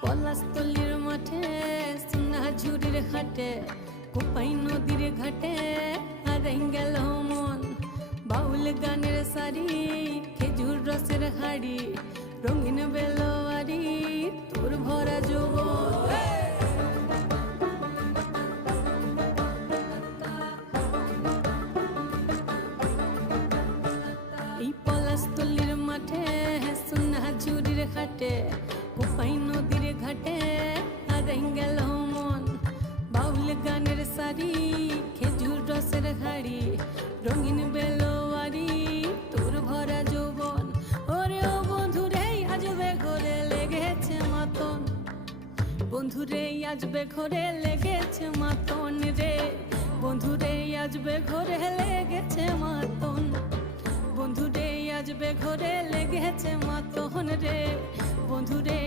পলাশতলির মাঠে সোনা ঝুড়ির হাটে কোপাই নদীর ঘাটে হারাই গেল মন বাউল গানের সারি খেজুর রসের হাড়ি রঙিন বেলোয়ারি তোর ভরা যৌবন এই পলাশতলির মাঠে সোনা ঝুড়ির হাটে কোপাই নদীর ঘাটে হারাই গেল মন বাউল গানের সারি খেজুর রসের হাড়ি রঙিন বেলোয়ারি তোর ভরা যৌবন ওরে ও বন্ধুরে আজবে ঘরে লেগেছে মাতন বন্ধুরে আজবে ঘরে লেগেছে মাতন রে বন্ধুরে আজবে ঘরে লেগেছে মাতন বন্ধুরে আজবে ঘরে লেগেছে মাতন রে বন্ধুরে